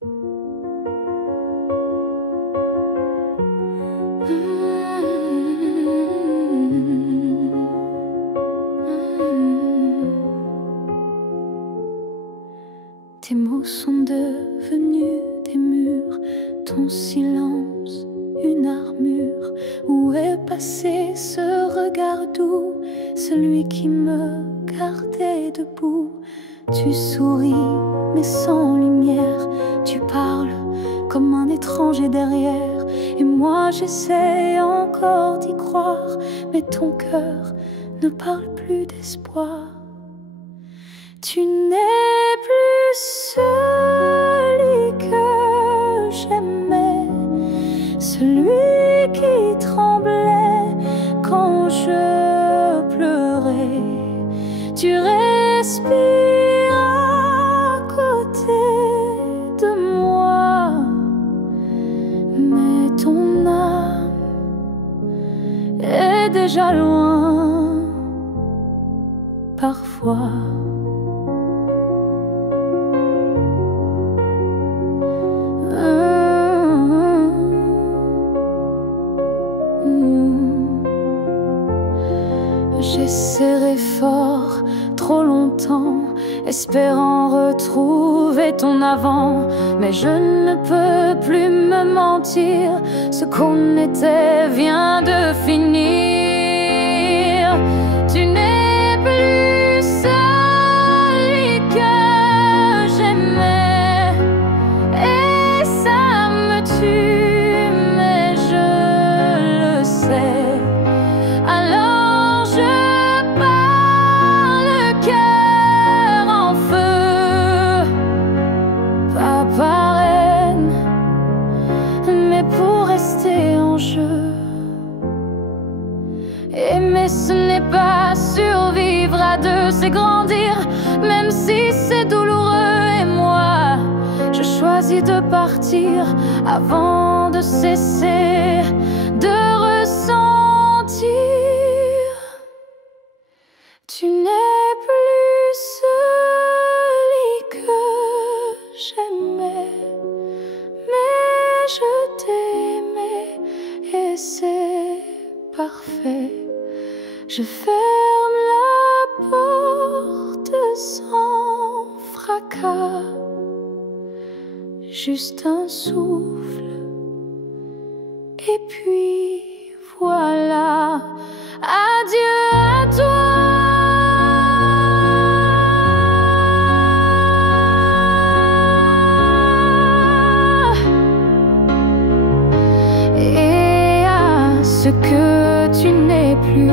Tes mots sont devenus des murs, ton silence une armure. Où est passé ce regard doux, celui qui me gardait debout? Tu souris mais sans lumière, tu parles comme un étranger derrière. Et moi j'essaie encore d'y croire, mais ton cœur ne parle plus d'espoir. Tu n'es plus celui que j'aimais, celui qui tremblait quand je pleurais. Tu respires à côté de moi, mais ton âme est déjà loin parfois. J'ai serré fort trop longtemps, espérant retrouver ton avant. Mais je ne peux plus me mentir, ce qu'on était vient de finir. Tu n'es plus celui que j'aimais, et ça me tue, mais je le sais. Alors je pars le cœur en feu, pas par haine, mais pour rester en jeu. Aimer ce n'est pas survivre à deux, c'est grandir, même si c'est douloureux. Et moi, je choisis de partir avant de cesser de ressentir. Tu n'es plus celui que j'aimais, mais je t'aimais et c'est parfait. Je ferme la porte sans fracas, juste un souffle et puis voilà. Adieu à toi. Et à ce que tu n'es plus.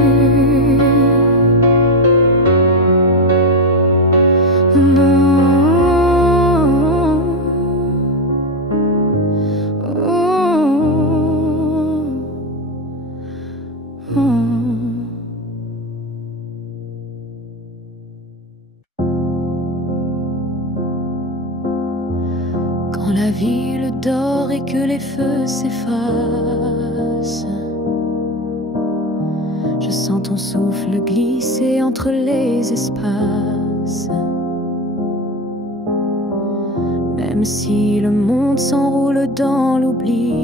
Quand la ville dort et que les feux s'effacent, je sens ton souffle glisser entre les espaces. Même si le monde s'enroule dans l'oubli,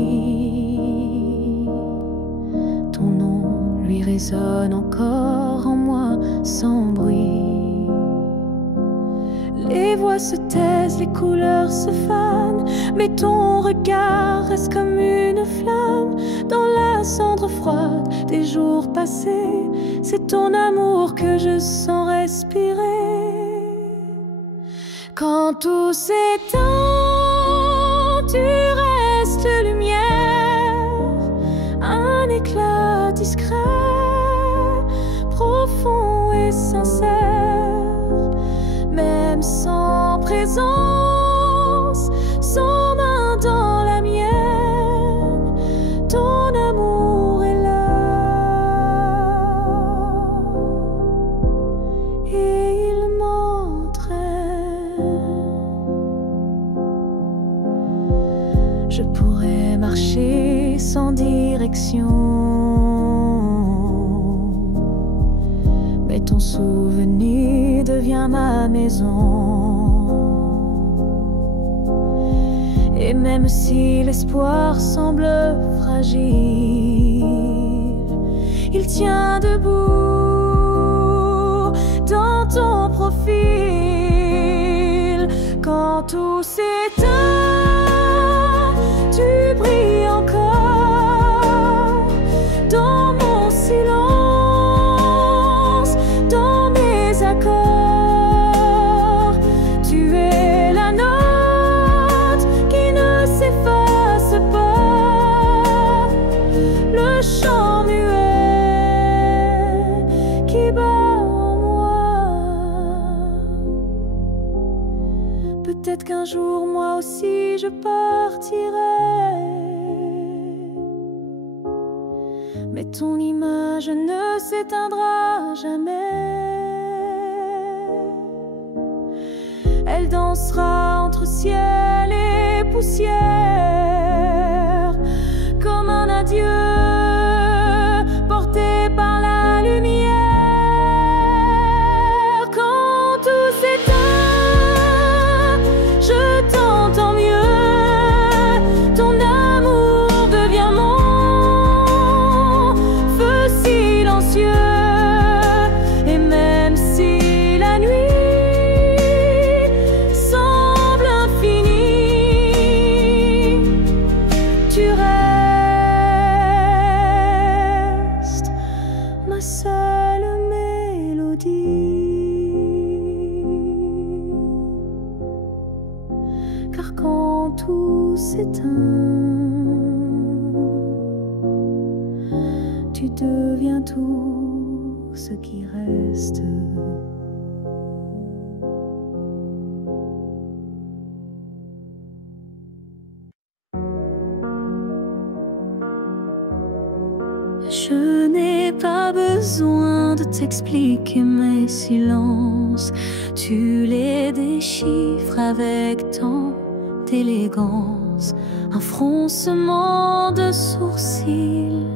ton nom lui résonne encore en moi sans bruit. Les voix se taisent, les couleurs se fanent, mais ton regard reste comme une flamme dans la cendre froide des jours passés. C'est ton amour que je sens respirer. Quand tout s'éteint, tu restes lumière, un éclat discret, profond et sincère. Même sans présence, sans main dans la mienne, ton amour est là et il m'entraîne. Je pourrais marcher sans direction, mais ton souvenir devient ma maison. Et même si l'espoir semble fragile, il tient debout dans ton profil. Quand tout s'éteint, tu brilles encore dans mon silence, dans mes accords. Tu es la note qui ne s'efface pas, le chant muet qui bat en moi. Peut-être qu'un jour moi aussi je partirai, mais ton image ne s'éteindra jamais. Elle dansera entre ciel et poussière, comme un adieu porté par la lumière. Quand tout s'éteint, je t'entends mieux. Ton amour devient mon feu silencieux. Et même si la nuit semble infinie, tu restes ma seule mélodie. Car quand tout s'éteint, tu deviens tout ce qui reste. Je n'ai pas besoin de t'expliquer mes silences. Tu les déchiffres avec tant d'élégance. Un froncement de sourcils,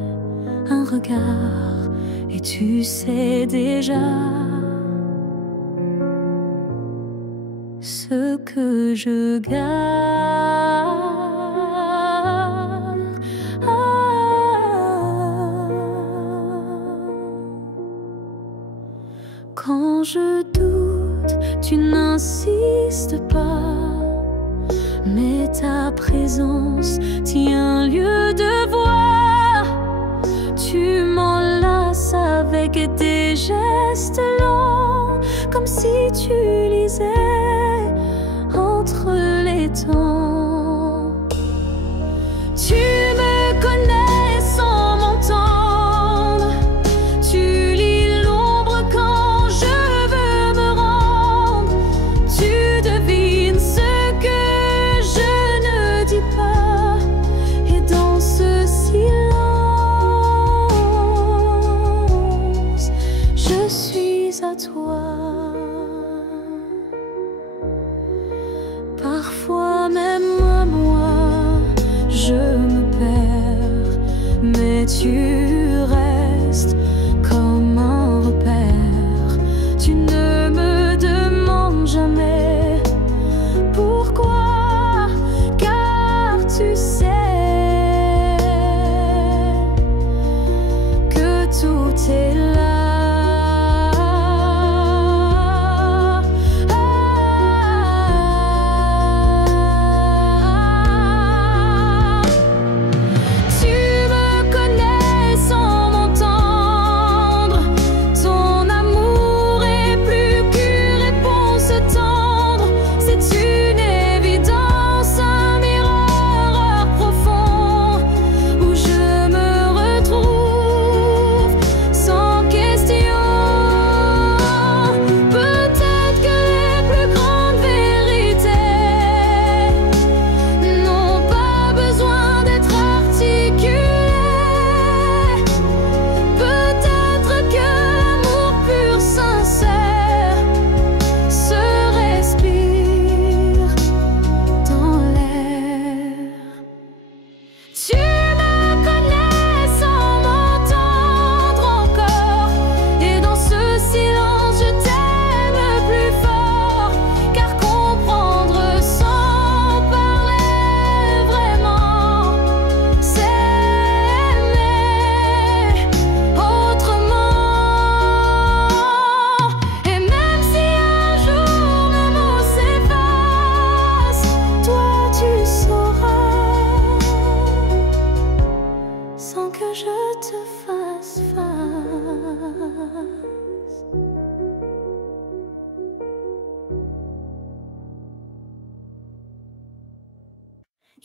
un regard, et tu sais déjà ce que je garde. Quand je doute, tu n'insistes pas, mais ta présence tient lieu de voix. Tu m'enlaces avec des gestes lents, comme si tu lisais entre les temps. Tu me connais sans m'entendre, tu lis l'ombre quand je veux me rendre. Tu devines ce que je ne dis pas, et dans ce silence, je suis à toi. Parfois même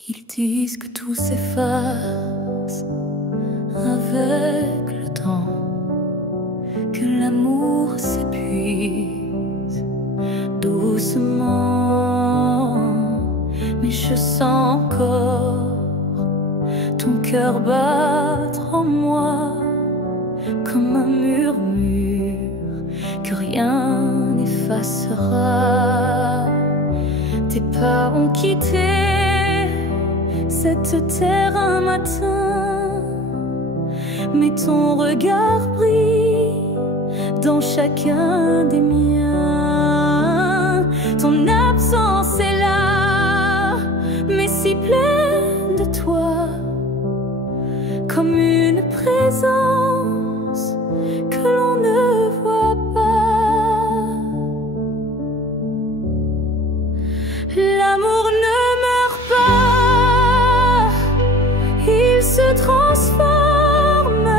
Ils disent que tout s'efface avec le temps, que l'amour s'épuise doucement. Mais je sens encore ton cœur battre en moi comme un murmure que rien n'effacera. Tes pas ont quitté cette terre un matin, mais ton regard brille dans chacun des miens. Ton absence est là, mais si pleine de toi, comme une présence que l'on ne voit pas. L'amour ne meurt pas, il se transforme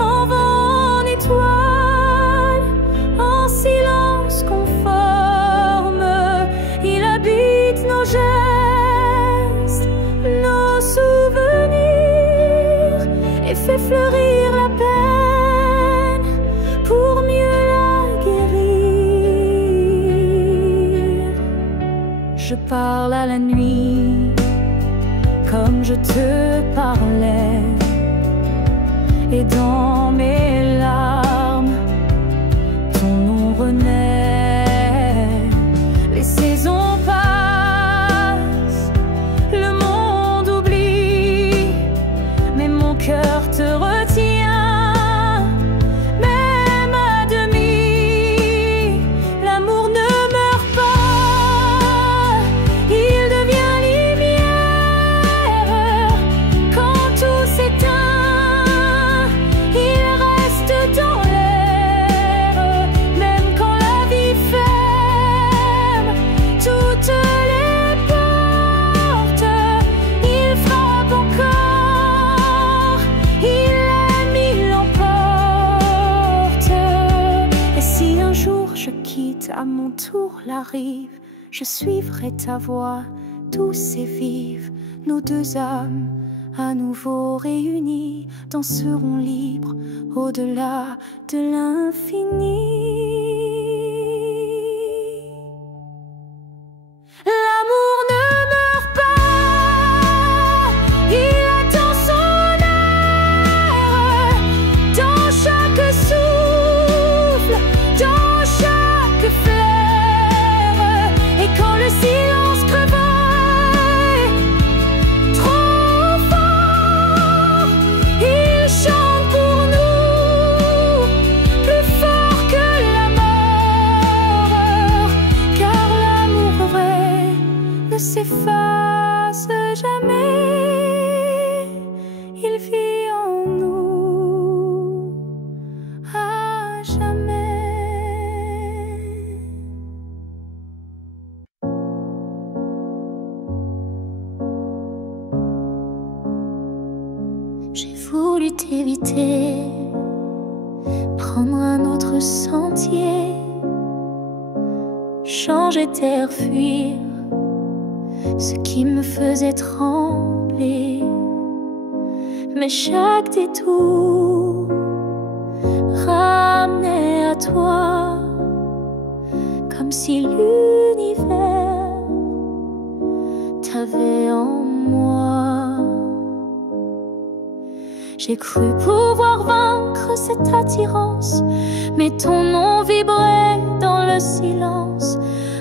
en vent, en étoile, en silence conforme. Il habite nos gestes, nos souvenirs, et fait fleurir la peine pour mieux la guérir. Je parle à la nuit comme je te parlais, et dans mes larmes ton nom renaît. Les saisons passent, le monde oublie, mais mon cœur te retient, même à demi. L'amour ne meurt pas, il devient lumière quand tout s'éteint. Il reste dans l'air, même quand la vie ferme toutes les portes. Il frappe encore, il aime, il l'emporte. Et si un jour je quitte à mon tour la rive, je suivrai ta voix douce et vive. Nos deux âmes à nouveau réunies danseront libres au-delà de l'infini. L'amour ne meurt pas, il attend son heure dans chaque souffle, dans chaque fleur. Et quand le silence crevaille trop fort, il chante pour nous, plus fort que la mort. Car l'amour vrai ne s'efface jamais, il vit en nous à jamais. J'ai voulu t'éviter, prendre un autre sentier, changer d'air, fuir ce qui me faisait trembler. Mais chaque détour ramenait à toi, comme si l'univers t'avait en moi. J'ai cru pouvoir vaincre cette attirance, mais ton nom vibrait dans le silence.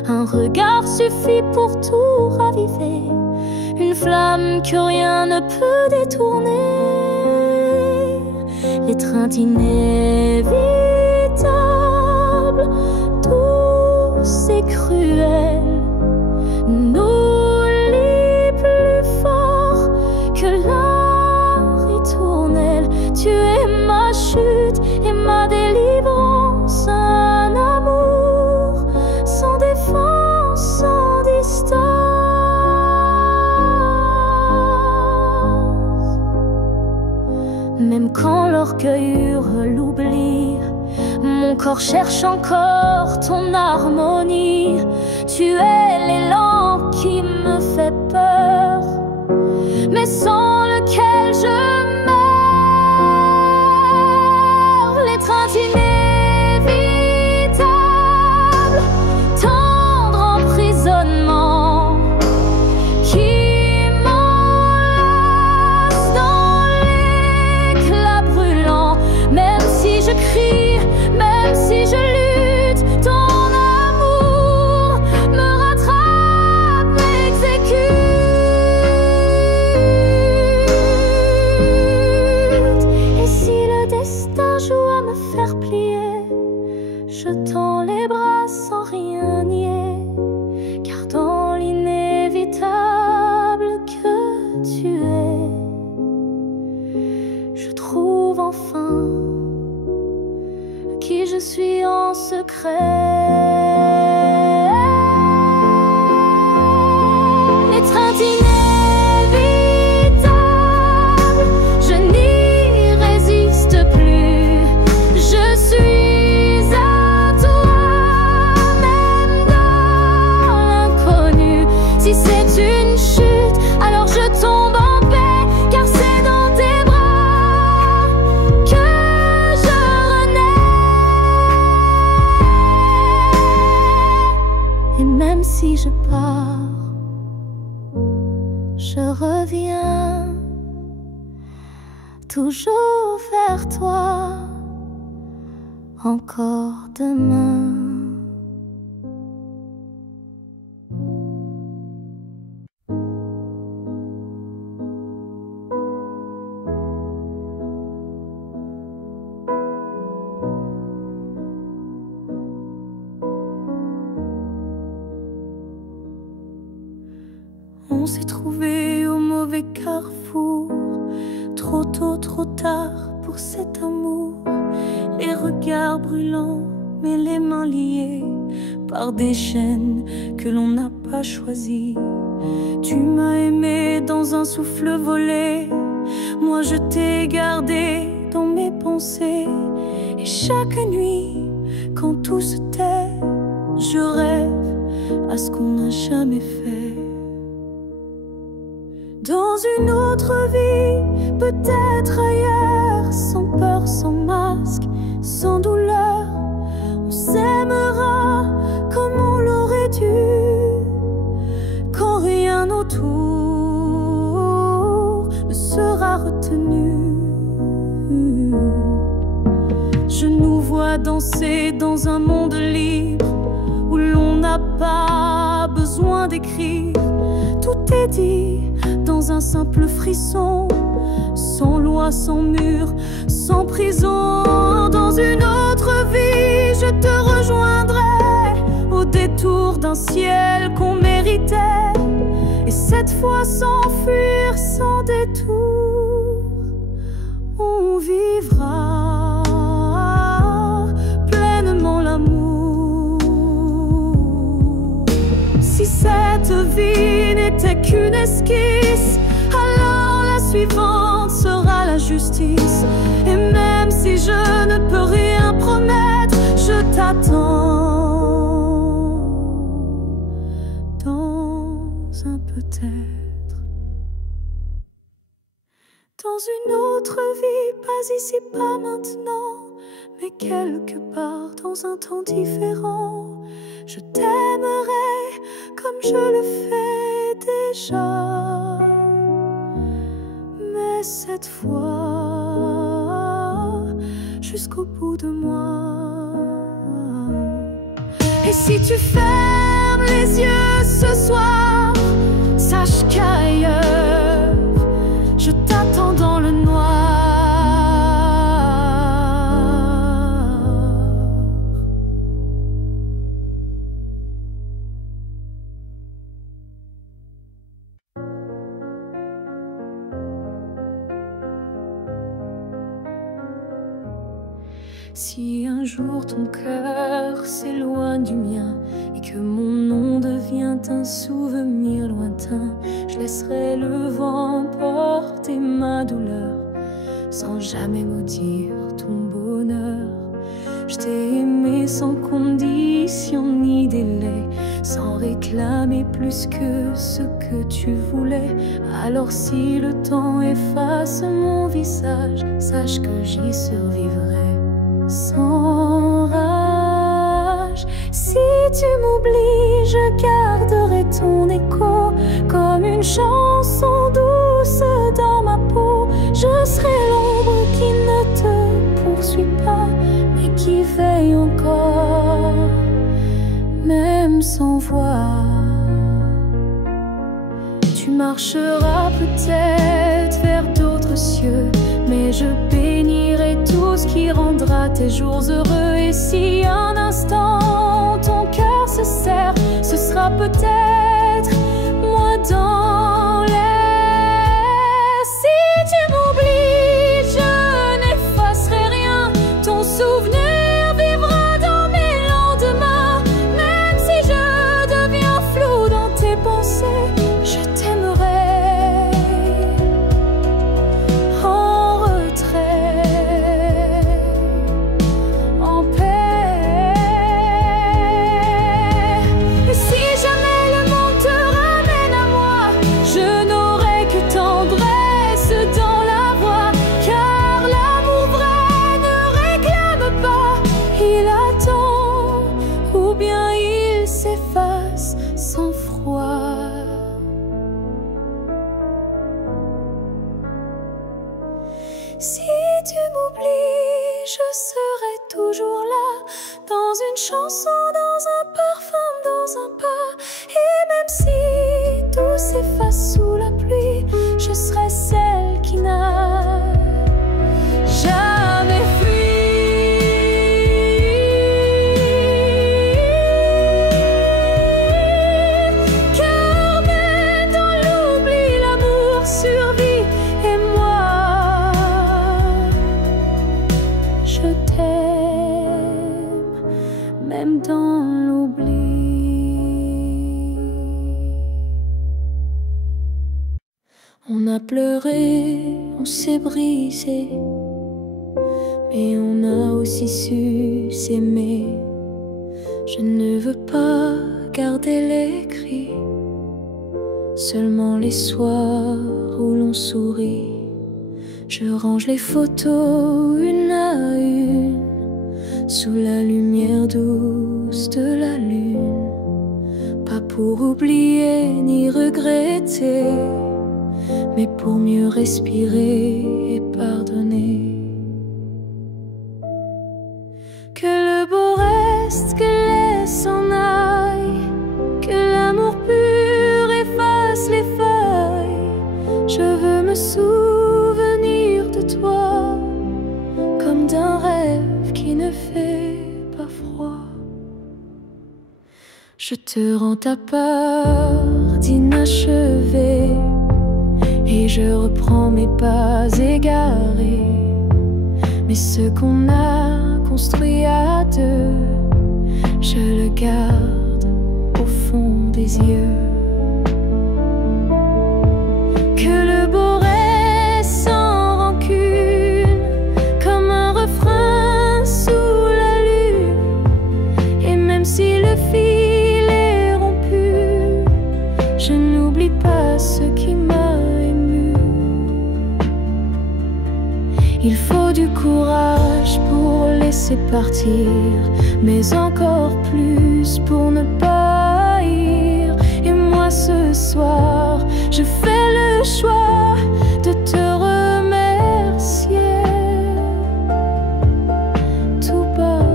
Un regard suffit pour tout raviver, une flamme que rien ne peut détourner. L'étreinte inévitable, douce et cruelle, nous lie plus fort que la ritournelle. Tu es ma chute et ma délivrance, un amour sans défense, sans distance. Même quand l'orgueil hurle l'oubli, mon corps cherche encore ton harmonie. Tu es l'élan qui me fait peur, mais sans lequel je meurs. L'étreinte inévitable, tendre emprisonnement qui m'enlace dans l'éclat brûlant. Même si je crie, même si je lutte, ton amour me rattrape, m'exécute. Et si le destin joue à me faire plier, je tends les bras sans rien nier, car dans l'inévitable que tu es, je trouve enfin qui je suis en secret. L'étreinte inévitable, je n'y résiste plus. Je suis à toi, même dans l'inconnu. Si c'est une chute, alors je tombe en paix, car c'est dans tes bras que je renais. Et même si je pars, je reviens toujours vers toi, encore demain. On s'est trouvé au mauvais carrefour, trop tôt, trop tard pour cet amour. Les regards brûlants, mais les mains liées par des chaînes que l'on n'a pas choisies. Tu m'as aimé dans un souffle volé, moi je t'ai gardé dans mes pensées. Et chaque nuit, quand tout se tait, je rêve à ce qu'on n'a jamais fait. Dans une autre vie, peut-être ailleurs, sans peur, sans masque, sans douleur, on s'aimera comme on l'aurait dû, quand rien autour ne sera retenu. Je nous vois danser dans un monde libre, où l'on n'a pas besoin d'écrire. Tout est dit dans un simple frisson, sans loi, sans mur, sans prison. Dans une autre vie, je te rejoindrai au détour d'un ciel qu'on méritait. Et cette fois sans fuir, sans détour, on vivra pleinement l'amour. Si cette vie n'était qu'une esquisse, alors la suivante sera la justice. Et même si je ne peux rien promettre, je t'attends dans un peut-être. Dans une autre vie, pas ici, pas maintenant, mais quelque part dans un temps différent, je t'aimerai comme je le fais déjà. Mais cette fois, jusqu'au bout de moi. Et si tu fermes les yeux ce soir, sache qu'ailleurs, je t'attends dans le noir. Si un jour ton cœur s'éloigne du mien et que mon nom devient un souvenir lointain, je laisserai le vent porter ma douleur sans jamais maudire ton bonheur. Je t'ai aimé sans condition ni délai, sans réclamer plus que ce que tu voulais. Alors si le temps efface mon visage, sache que j'y survivrai sans rage. Si tu m'oublies, je garderai ton écho comme une chanson douce dans ma peau. Je serai l'ombre qui ne te poursuit pas, mais qui veille encore, même sans voix. Tu marcheras peut-être vers d'autres cieux, mais je bénirai tout ce qui rendra tes jours heureux. Et si un instant ton cœur se serre, ce sera peut-être moi dans l'air. Si tu m'oublies, je n'effacerai rien. Ton souvenir vivra dans mes lendemains. Même si je deviens flou dans tes pensées, sans froid. Si tu m'oublies, je serai toujours là, dans une chanson, dans un parfum, dans un pas. Et même si tout s'efface sous la pluie, je serai celle qui n'a jamais fui. Même dans l'oubli. On a pleuré, on s'est brisé, mais on a aussi su s'aimer. Je ne veux pas garder les cris, seulement les soirs où l'on sourit. Je range les photos une à une, sous la lumière douce de la lune. Pas pour oublier ni regretter, mais pour mieux respirer et pardonner. Que le beau reste, que les s'en aille, que l'amour pur efface les feuilles. Je veux me souvenir de toi comme d'un rêve qui ne fait pas froid. Je te rends ta part d'inachevé, et je reprends mes pas égarés. Mais ce qu'on a construit à deux, je le garde au fond des yeux. Que le beau reste sans rancune, comme un refrain sous la lune. Et même si le fil est rompu, je n'oublie pas ce qui m'a ému. Il faut du courage pour laisser partir, mais encore plus pour ne pas haïr. Et moi ce soir, je fais le choix de te remercier tout bas.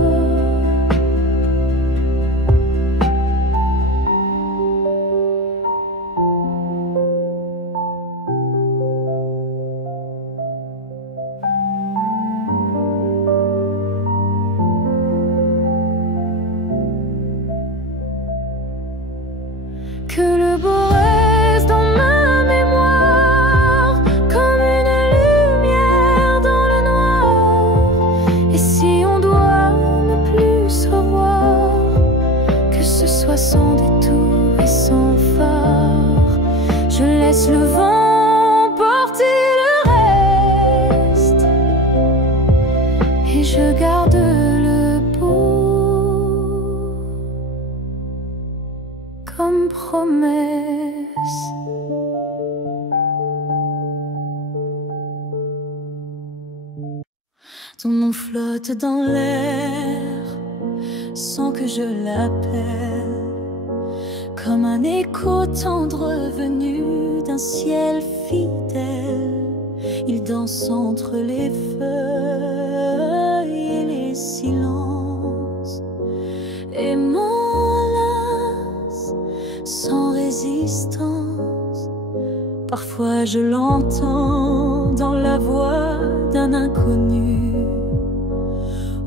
Que le beau reste dans ma mémoire, comme une lumière dans le noir. Et si on doit ne plus se revoir, que ce soit sans détour et sans phare. Je laisse le vent porter le reste, et je garde le beau comme promesse. Ton nom flotte dans l'air sans que je l'appelle, comme un écho tendre venu d'un ciel fidèle. Il danse entre les feuilles et les silences et m'enlace sans résistance. Parfois je l'entends dans la voix d'un inconnu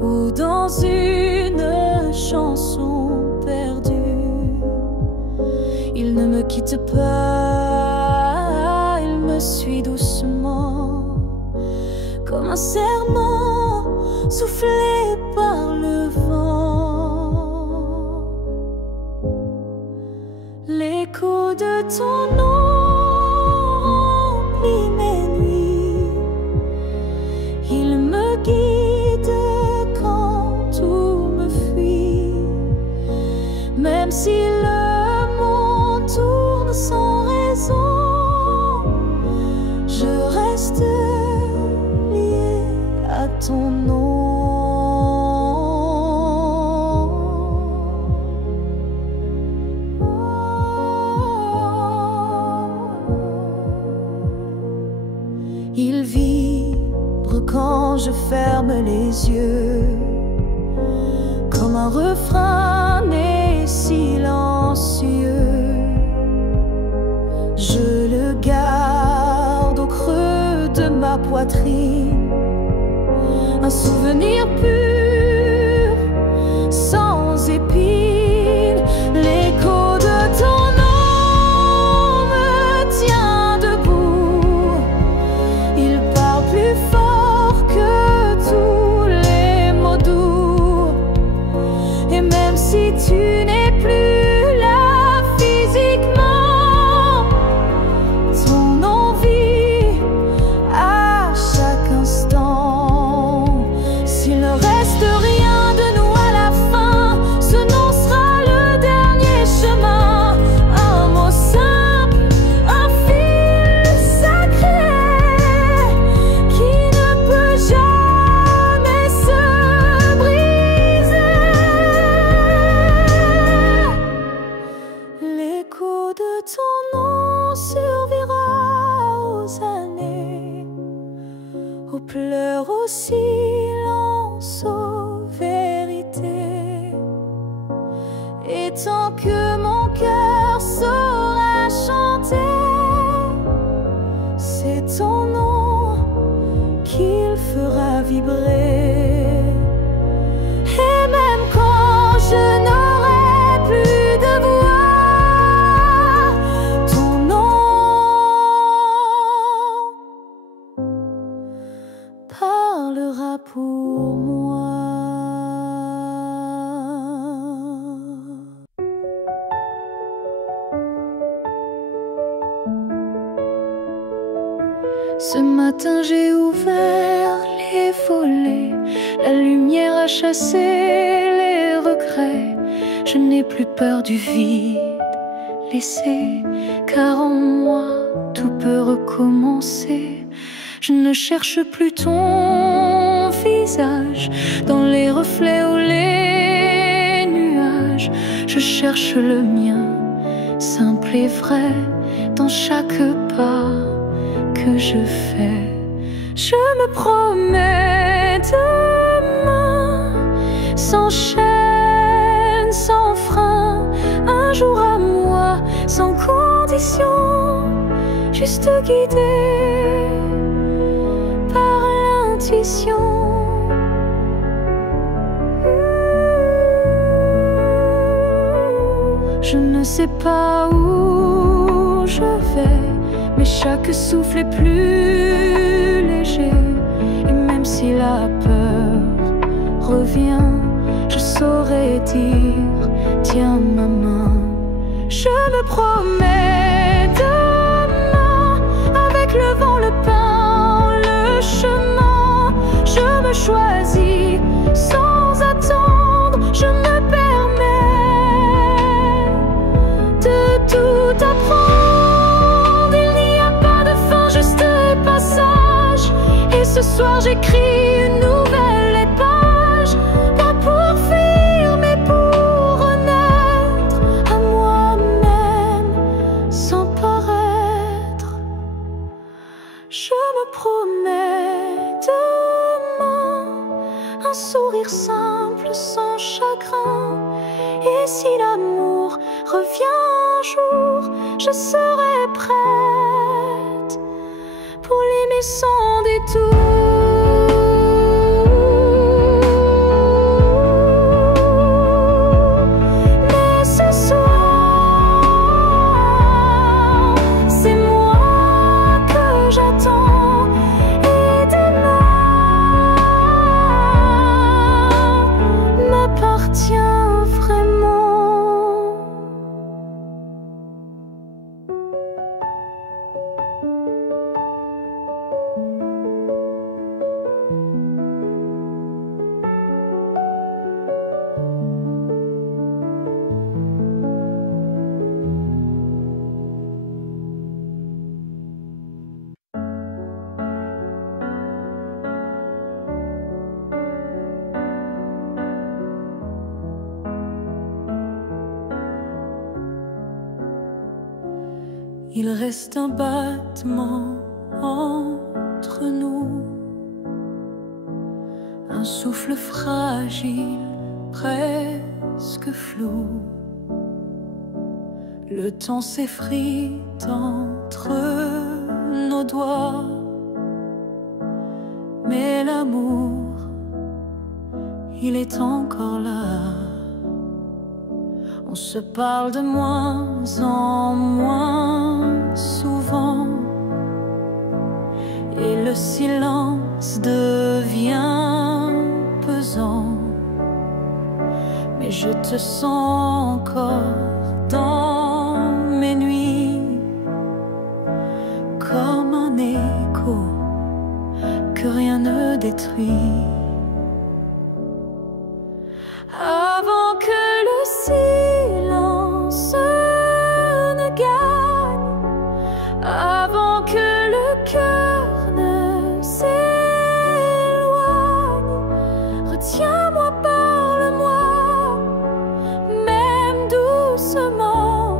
ou dans une chanson perdue. Il ne me quitte pas, il me suit doucement, comme un serment soufflé par le vent. L'écho de ton nom remplit mes nuits, il me guide quand tout me fuit. Même si le monde tourne sans raison, je reste lié à ton nom. Il vibre quand je ferme les yeux, comme un refrain né silencieux. Je le garde au creux de ma poitrine, un souvenir pur, sans épines. L'écho de ton nom me tient debout, il parle plus fort que tous les mots doux. Et même si tu n'es plus là physiquement, ton nom vit à chaque instant. S'il ne reste rien de nous à la fin, ce nom sera le dernier chemin. Un mot simple, un fil sacré qui ne peut jamais se briser. L'écho de ton nom survivra aux années, aux pleurs, aux silences, aux vérités. Et tant que mon cœur saura chanter, c'est ton nom qu'il fera vibrer. Et même quand je n'aurai plus de voix, ton nom parlera pour moi. Ce matin j'ai ouvert les volets, la lumière a chassé les regrets. Je n'ai plus peur du vide laissé, car en moi tout peut recommencer. Je ne cherche plus ton visage dans les reflets ou les nuages. Je cherche le mien, simple et vrai, dans chaque pas que je fais. Je me promets demain, sans chaîne, sans frein, un jour à moi, sans condition, juste guidé par l'intuition. Je ne sais pas où je vais, mais chaque souffle est plus léger. Et même si la peur revient, je saurais dire, tiens ma main. Je me promets demain, avec le vent, le pain, le chemin. Je me choisis sans attendre, je me permets de tout apprendre. Il n'y a pas de fin, juste passage. Et ce soir j'écris une nouvelle Je me promets demain un sourire simple sans chagrin. Et si l'amour revient un jour, je serai prête pour l'aimer sans détour. Il reste un battement entre nous, un souffle fragile, presque flou. Le temps s'effrite entre nos doigts, mais l'amour, il est encore là. On se parle de moins en moins souvent, et le silence devient pesant. Mais je te sens encore dans mes nuits, comme un écho que rien ne détruit. Avant que le silence ne gagne, avant que le cœur ne s'éloigne, retiens-moi, parle-moi, même doucement.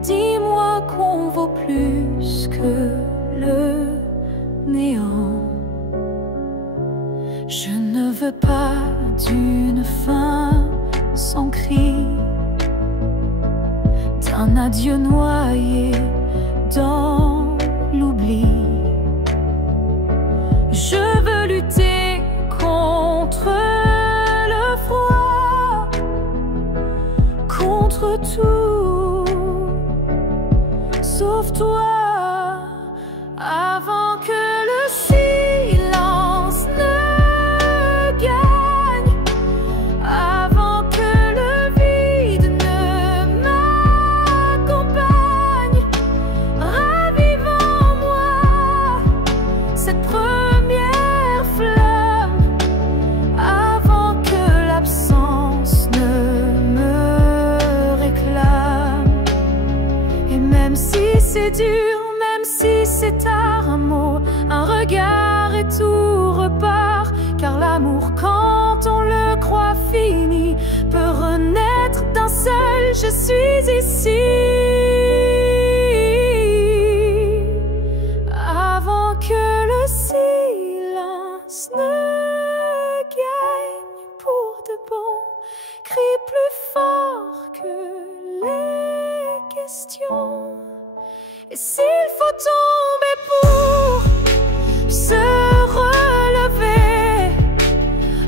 Dis-moi qu'on vaut plus que le néant. Je ne veux pas d'une fin sans cri, d'un adieu noyé dans l'oubli. Je veux lutter contre le froid, contre tout, sauf toi. Avant que le silence ne gagne, avant que le vide ne m'accompagne, ravive en moi cette première flamme, avant que l'absence ne me réclame. Et même si c'est dur, même si c'est tard, un mot, un regard et tout repart. Car l'amour, quand on le croit fini, peut renaître d'un seul je suis ici. Avant que le silence ne gagne pour de bon, crie plus fort que les questions. Et s'il faut tomber pour se relever,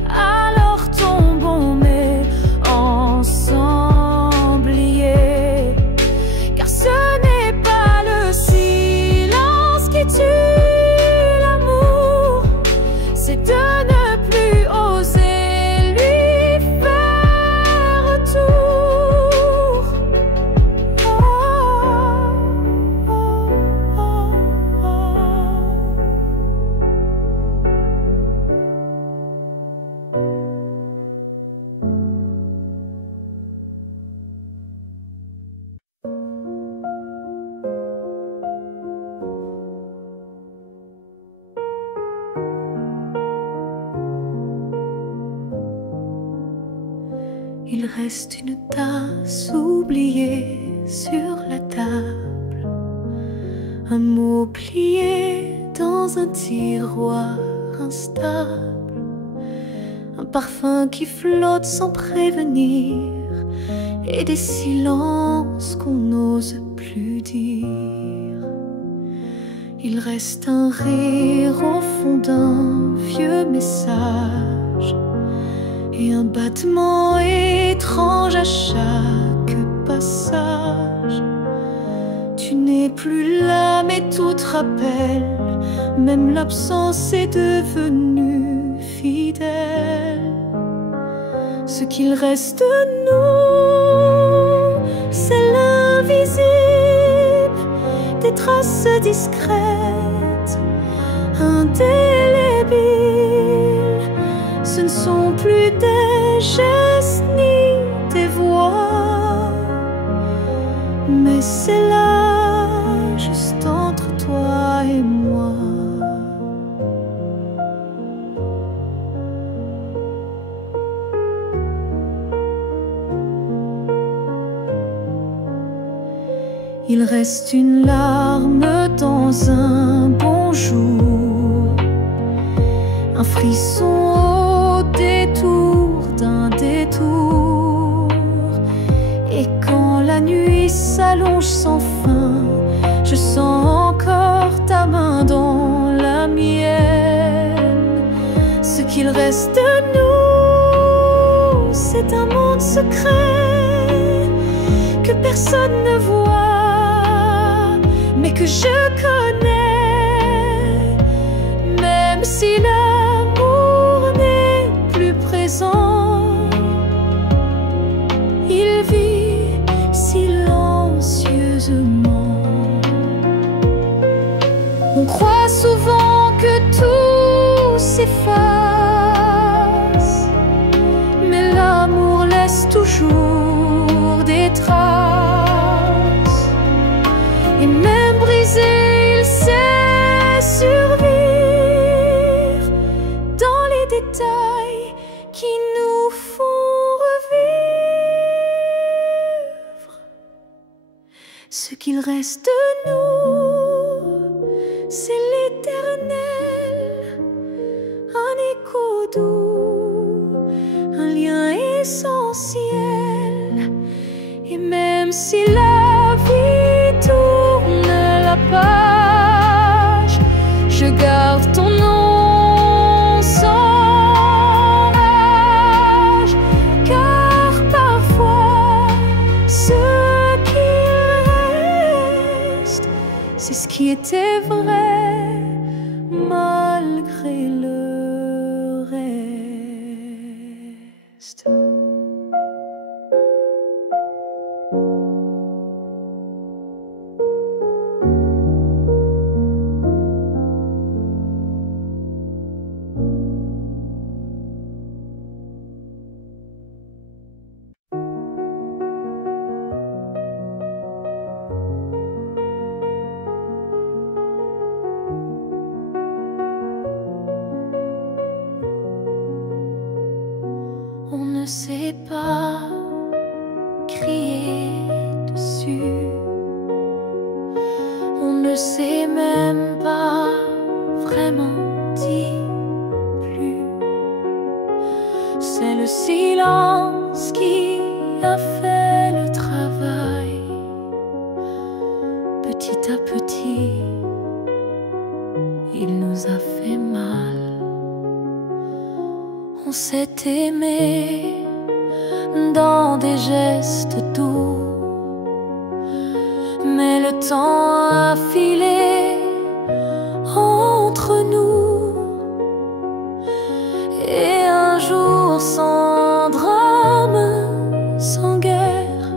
alors tombons, mais ensemble liés. Car ce n'est pas le silence qui tue l'amour, c'est de ne plus oser lui faire retour. Il reste une tasse oubliée sur la table, Un mot plié dans un tiroir instable, un parfum qui flotte sans prévenir, et des silences qu'on n'ose plus dire. Il reste un rire au fond d'un vieux message, et un battement étrange à chaque passage. Tu n'es plus là, mais tout te rappelle, même l'absence est devenue fidèle. Ce qu'il reste de nous, c'est l'invisible, des traces discrètes, indélébiles. Ce ne sont plus des gestes ni des voix, mais c'est là, juste entre toi et moi. Il reste une larme dans un bonjour, un frisson au détour d'un détour. Et quand la nuit s'allonge sans fin, je sens encore ta main dans la mienne. Ce qu'il reste de nous, c'est un monde secret que personne ne voit, mais que je connais. Même si l'amour n'est plus présent, il vit silencieusement. On croit souvent que tout s'efface, mais l'amour laisse toujours des traces. Et même brisé, il sait survivre dans les détails qui nous font revivre. Ce qu'il reste de nous, c'est l'éternel, un écho doux, un lien essentiel. Et même si la vie tourne la page, je garde ton nom sans rage, car parfois ce qui reste, c'est ce qui était vrai malgré le reste. On ne sait pas crier dessus, on ne sait même pas vraiment dire plus. C'est le silence qui a fait le travail. Petit à petit, il nous a fait mal. On s'est aimé dans des gestes doux, mais le temps a filé entre nous. Et un jour sans drame, sans guerre,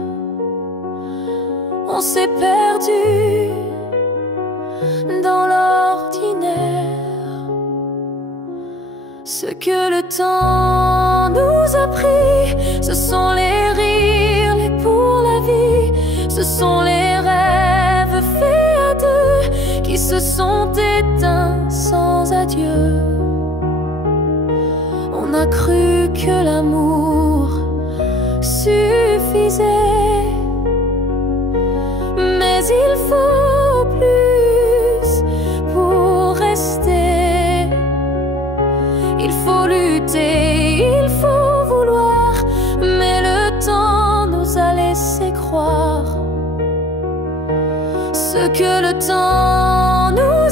on s'est perdu dans l'ordinaire. Ce que le temps nous a pris, ce sont les rires, les pour la vie. Ce sont les rêves faits à deux qui se sont éteints sans adieu. On a cru que l'amour suffisait, mais il faut plus.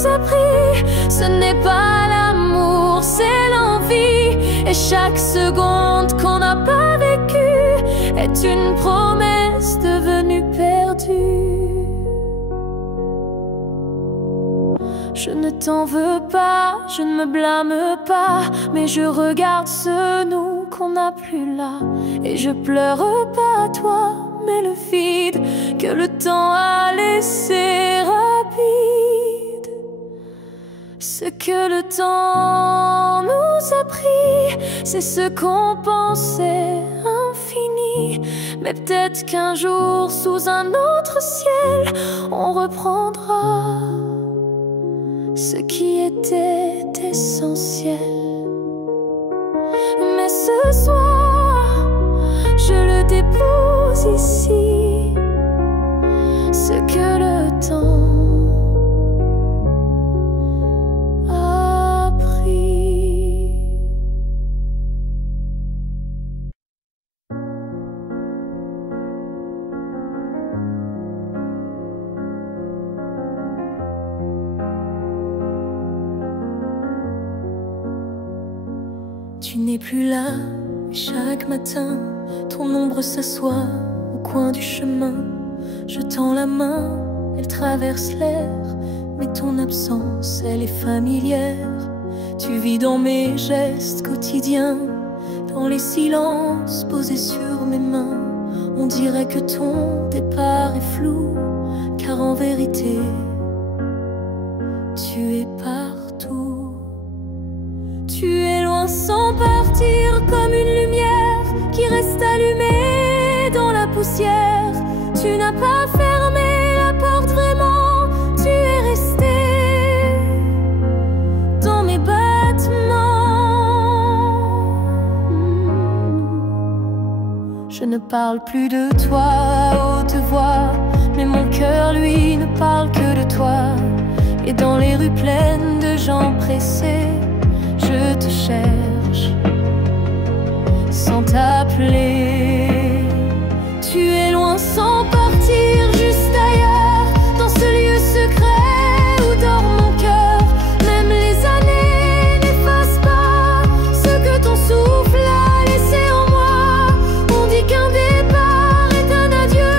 nous a pris. Ce n'est pas l'amour, c'est l'envie. Et chaque seconde qu'on n'a pas vécue est une promesse devenue perdue. Je ne t'en veux pas, je ne me blâme pas, mais je regarde ce nous qu'on n'a plus là. Et je pleure pas à toi, mais le vide que le temps a laissé rapide. Ce que le temps nous a pris, c'est ce qu'on pensait infini. Mais peut-être qu'un jour, sous un autre ciel, on reprendra ce qui était essentiel. Mais ce soir, je le dépose ici, ce que le temps a pris. Tu n'es plus là, mais chaque matin, ton ombre s'assoit au coin du chemin. Je tends la main, elle traverse l'air, mais ton absence, elle est familière. Tu vis dans mes gestes quotidiens, dans les silences posés sur mes mains. On dirait que ton départ est flou, car en vérité, tu es partout. Tu es loin sans partir, comme une lumière qui reste allumée dans la poussière. Tu n'as pas fermé la porte vraiment, tu es resté dans mes battements. Je ne parle plus de toi à haute voix, mais mon cœur lui ne parle que de toi. Et dans les rues pleines de gens pressés, je te cherche sans t'appeler. Tu es loin sans partir, juste ailleurs, dans ce lieu secret où dort mon cœur. Même les années n'effacent pas ce que ton souffle a laissé en moi. On dit qu'un départ est un adieu,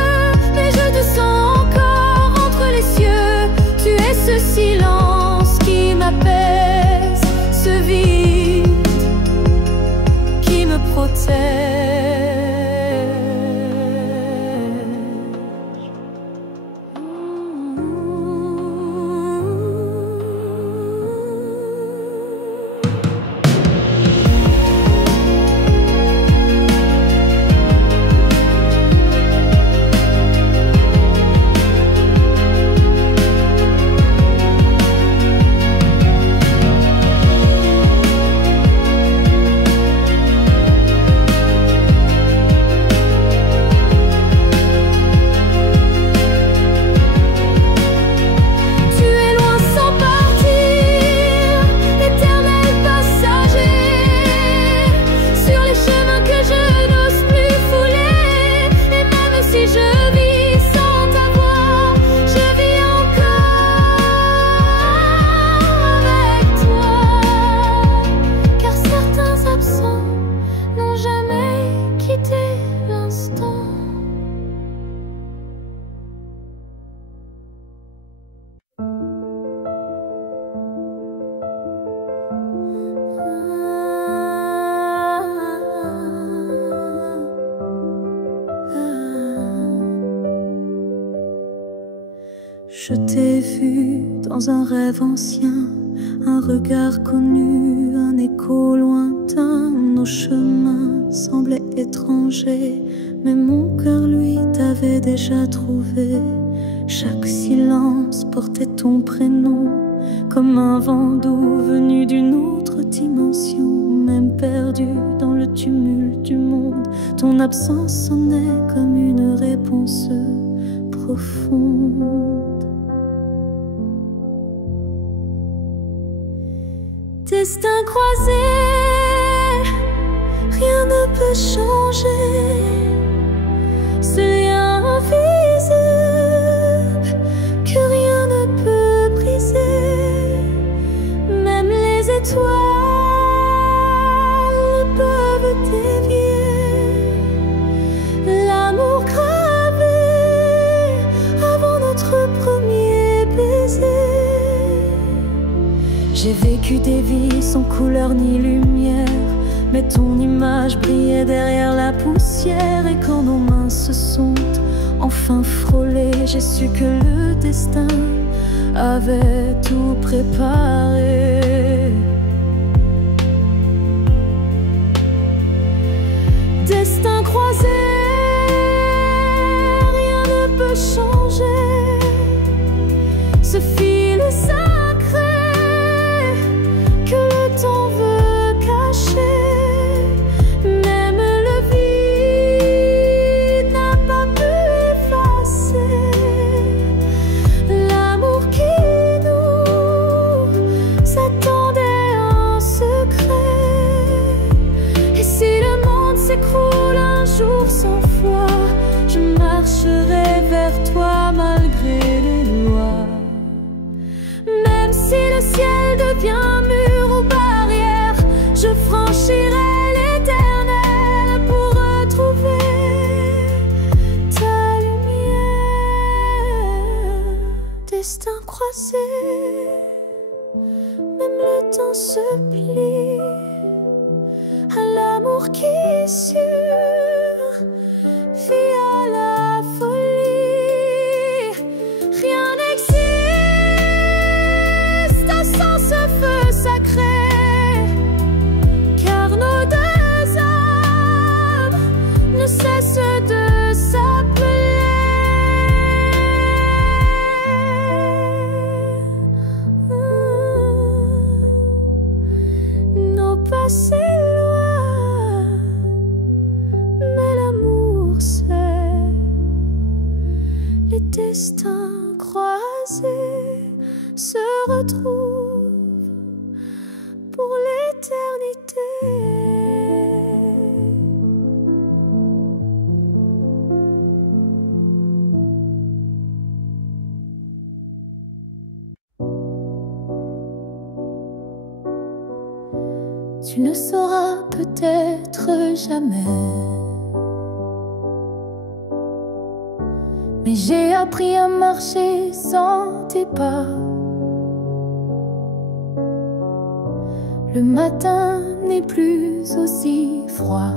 mais je te sens encore entre les cieux. Tu es ce silence qui m'apaise, ce vide qui me protège. Je t'ai vu dans un rêve ancien, un regard connu, un écho lointain. Nos chemins semblaient étrangers, mais mon cœur, lui, t'avait déjà trouvé. Chaque silence portait ton prénom, comme un vent doux venu d'une autre dimension. Même perdu dans le tumulte du monde, ton absence sonnait comme une réponse profonde. Destin croisé, rien ne peut changer. Ce lien invisible que rien ne peut briser. J'ai vécu des vies sans couleur ni lumière, mais ton image brillait derrière la poussière. Et quand nos mains se sont enfin frôlées, j'ai su que le destin avait tout préparé. Destin croisé, rien ne peut changer. Ce fil sacré que le temps veut cacher. Même le vide n'a pas pu effacer l'amour qui nous attendait en secret. Et si le monde s'écroule un jour sans foi, je marcherai vers toi malgré les lois. Même si le ciel devient mur ou barrière, je franchirai l'éternel pour retrouver ta lumière. Destin croisé, même le temps se plie à l'amour qui est sûr, vit à la folie. Rien n'existe sans ce feu sacré, car nos deux âmes ne cessent de s'appeler. Nos passés loin, mais l'amour sait. Les destins croisés se retrouvent pour l'éternité. Tu ne sauras peut-être jamais, mais j'ai appris à marcher sans tes pas. Le matin n'est plus aussi froid,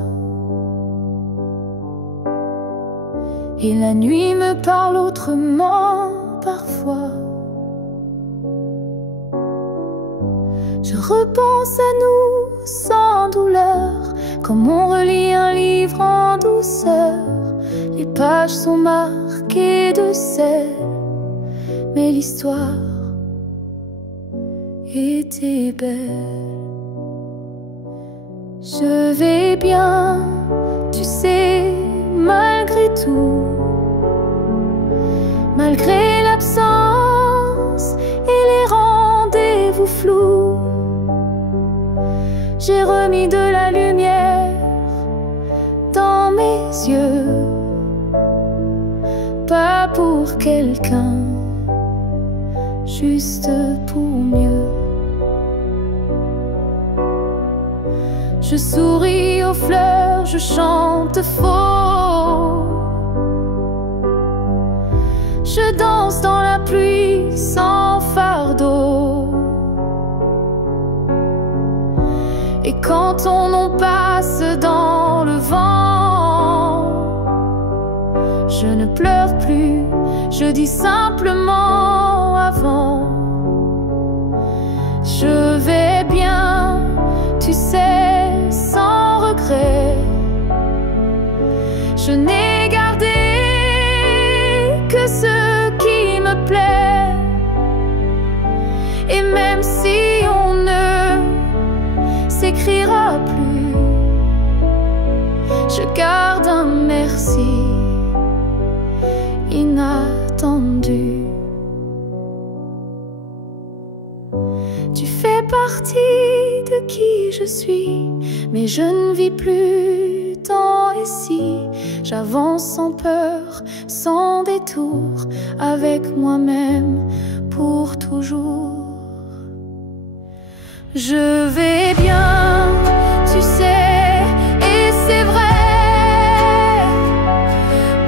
et la nuit me parle autrement parfois. Je repense à nous sans douleur, comme on relit un livre en douceur. Les pages sont marquées de sel, mais l'histoire était belle. Je vais bien, tu sais, malgré tout, malgré l'absence et les rendez-vous flous. J'ai remis de la lumière dans mes yeux, pas pour quelqu'un, juste pour mieux. Je souris aux fleurs, je chante faux. Je danse dans la pluie sans fardeau. Et quand ton nom passe dans le vent, je ne pleure plus, je dis simplement avant. Je vais bien, tu sais, sans regret. Je n'ai gardé que ce qui me plaît. Et même si on ne s'écrira plus, je garde un merci inattendu. Tu fais partie de qui je suis, mais je ne vis plus tant ici. J'avance sans peur, sans détour, avec moi-même pour toujours. Je vais bien, tu sais, et c'est vrai.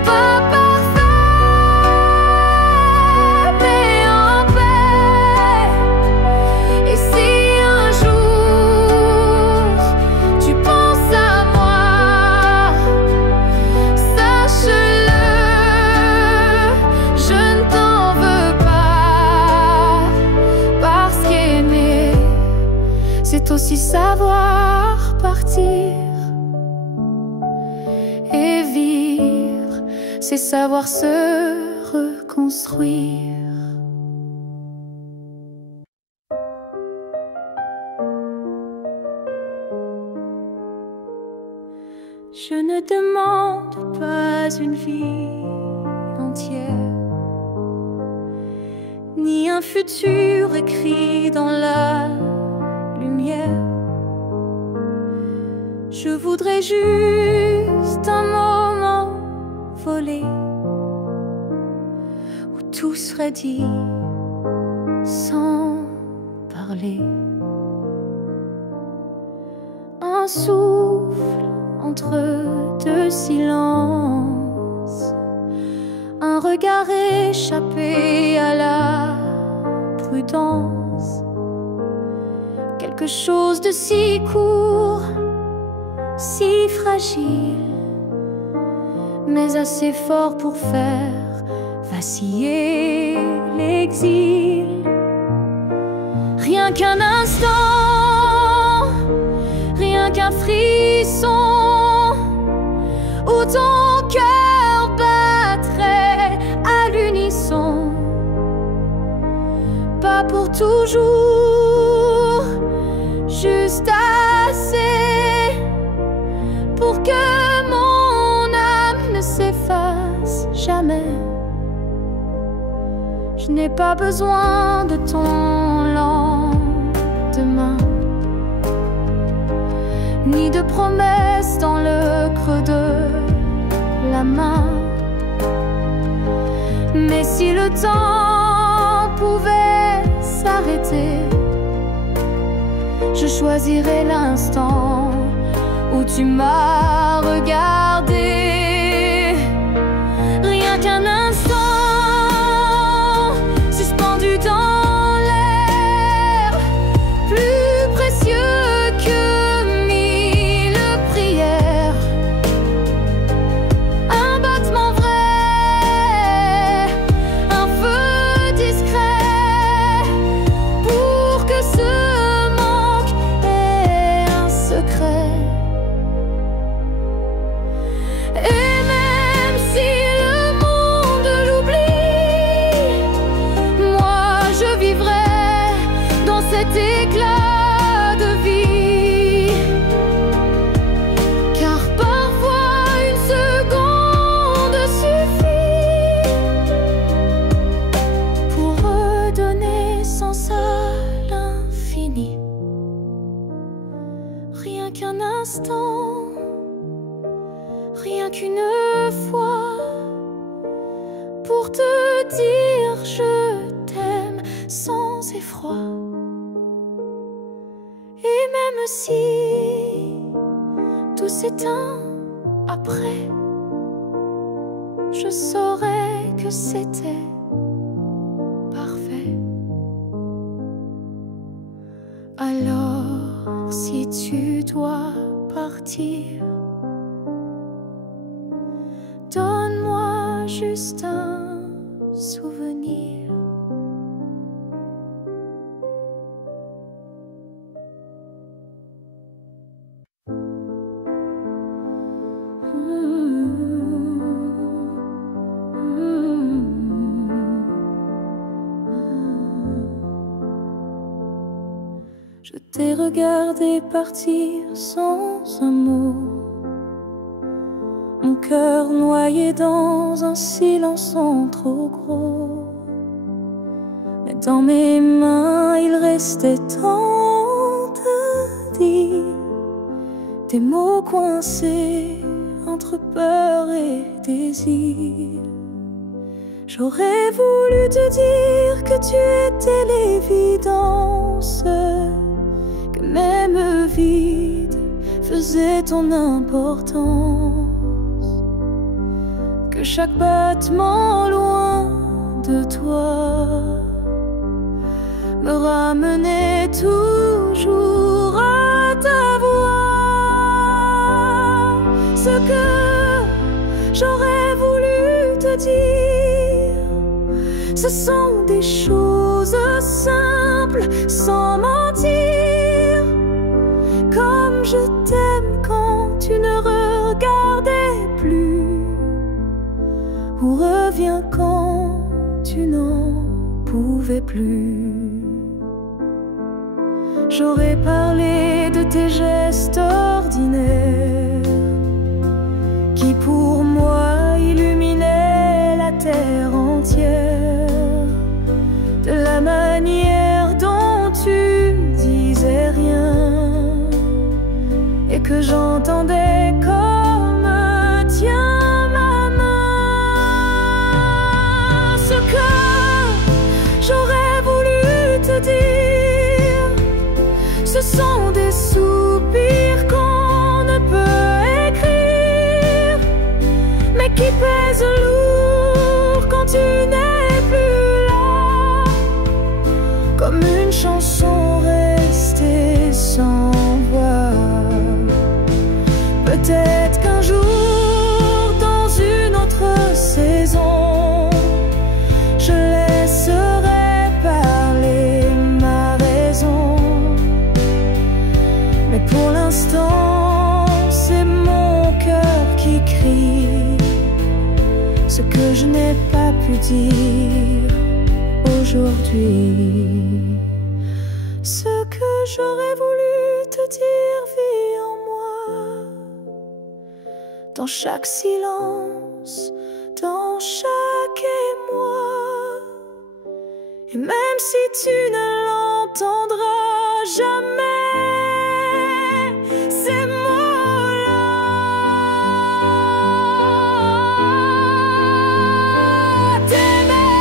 Pas parfait, mais en paix. Et si c'est aussi savoir partir. Et vivre, c'est savoir se reconstruire. Je ne demande pas une vie entière, ni un futur écrit dans la lumière. Je voudrais juste un moment volé où tout serait dit sans parler. Un souffle entre deux silences, un regard échappé à la prudence. Quelque chose de si court, si fragile, mais assez fort pour faire vaciller l'exil. Rien qu'un instant, rien qu'un frisson, où ton cœur battrait à l'unisson. Pas pour toujours, juste assez pour que mon âme ne s'efface jamais. Je n'ai pas besoin de ton lendemain, ni de promesses dans le creux de la main. Mais si le temps pouvait s'arrêter, je choisirais l'instant où tu m'as regardé. Rien qu'un instant, suspendu dans l'air, plus précieux que mille prières. Un battement vrai, un feu discret, pour que ce manque ait un secret. Et même si le monde l'oublie, moi je vivrai dans cet éclat de vie. Car parfois une seconde suffit pour redonner sens à l'infini. Rien qu'un instant, rien qu'une fois, pour te dire je t'aime sans effroi. Et même si tout s'éteint après, je saurais que c'était parfait. Alors si tu dois partir, donne-moi juste un souvenir. Je t'ai regardé partir sans un mot, mon cœur noyé dans un silence trop gros. Mais dans mes mains il restait tant à dire, des mots coincés entre peur et désir. J'aurais voulu te dire que tu étais l'évidence, que même vide faisait ton importance, que chaque battement loin de toi me ramenait toujours à ta voix. Ce que j'aurais voulu te dire, ce sont des choses simples, sans mentir. pouvais plus. J'aurais parlé de tes gestes ordinaires qui pour moi illuminaient la terre entière, de la manière dont tu disais rien et que j'entendais comme tiens ma main. Ce que j'aurais voulu te dire, ce sont des soupirs qu'on ne peut écrire, mais qui pèsent lourd quand tu n'es plus là, comme une chanson restée sans voix. Peut-être qu'un jour, dans une autre saison, je laisserai parler ma raison. Mais pour l'instant, c'est mon cœur qui crie ce que je n'ai pas pu dire aujourd'hui. Ce que j'aurais voulu te dire vit en moi, dans chaque silence, dans chaque émoi. Et même si tu ne l'entendras jamais, ces mots-là, t'aimer.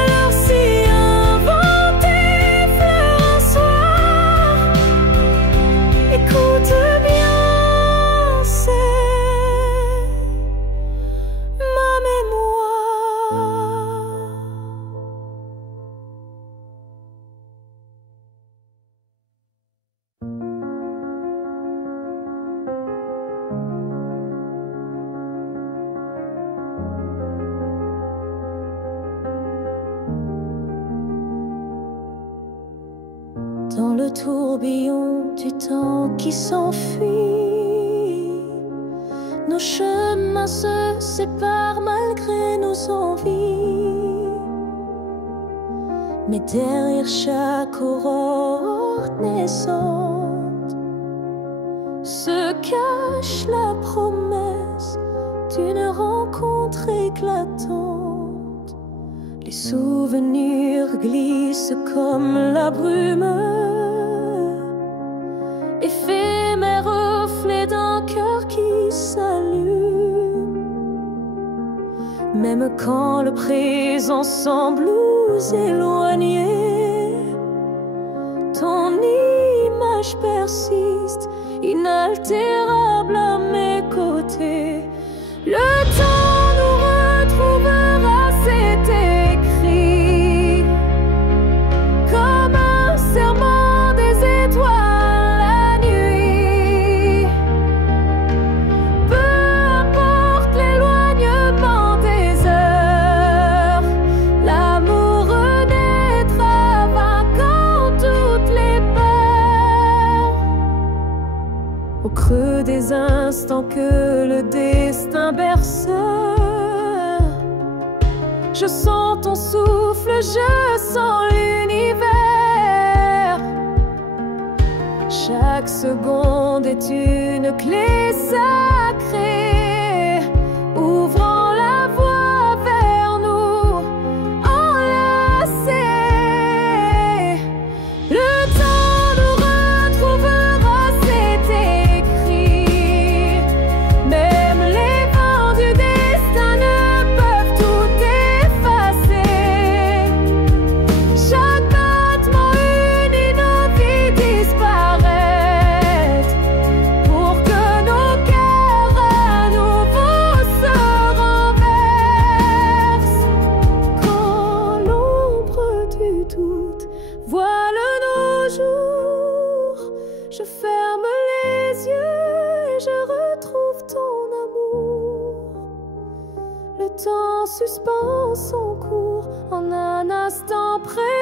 Alors si un vent t'effleure un soir, écoute bien, c'est ma mémoire. Dans le tourbillon du temps qui s'enfuit, nos chemins se séparent malgré nos envies. Mais derrière chaque aurore naissante se cache la promesse d'une rencontre éclatante. Les souvenirs glissent comme la brume, éphémère reflet d'un cœur qui s'allume. Même quand le présent semble nous éloigner, ton image persiste, inaltérable à mes côtés. Le temps nous retrouvera, c'est écrit, comme un serment des étoiles la nuit. Peu importe l'éloignement des heures, l'amour renaîtra vainquant toutes les peurs. Au creux des instants que le destin berce, je sens ton souffle, je sens l'univers. Chaque seconde est une clé sacrée, ouvrant la voie vers nous, enlacés. Le temps nous retrouvera, c'est écrit. Même les vents du destin ne peuvent tout effacer. Chaque battement unit nos vies disparaître, pour que nos cœurs à nouveau se renversent. Quand l'ombre du doute voile nos jours, je ferme les yeux et je retrouve ton amour. Le temps suspend son cours en un instant près.